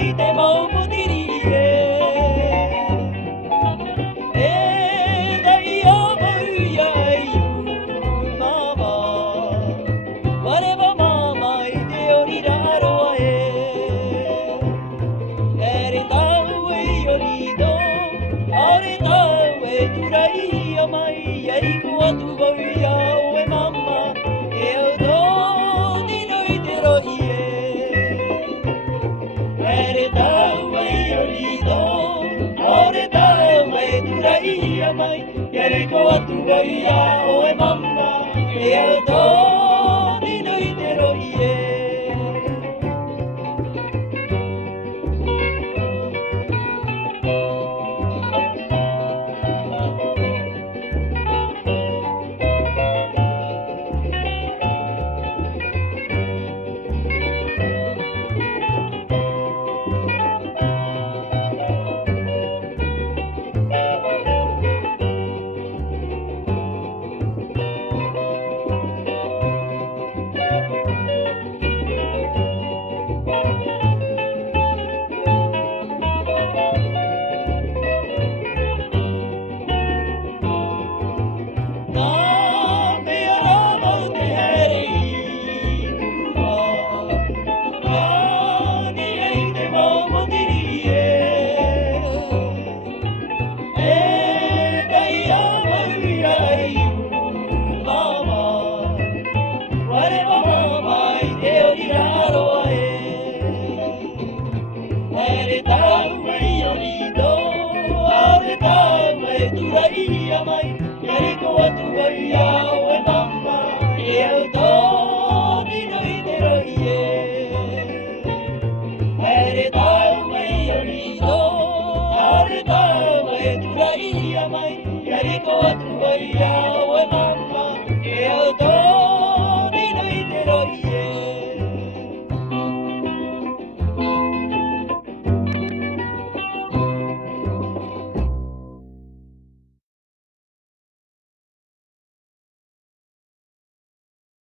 いてももディリエだよもやいよママ我はママいてよりらろえれた上よりどあれた上どらいやまいやいこわとごいやおえママえおどにのいてろいれた上よりどあれた上どらいやまいやりこわとごいやおえママえおどにのいてろいやりこわとわいやおえま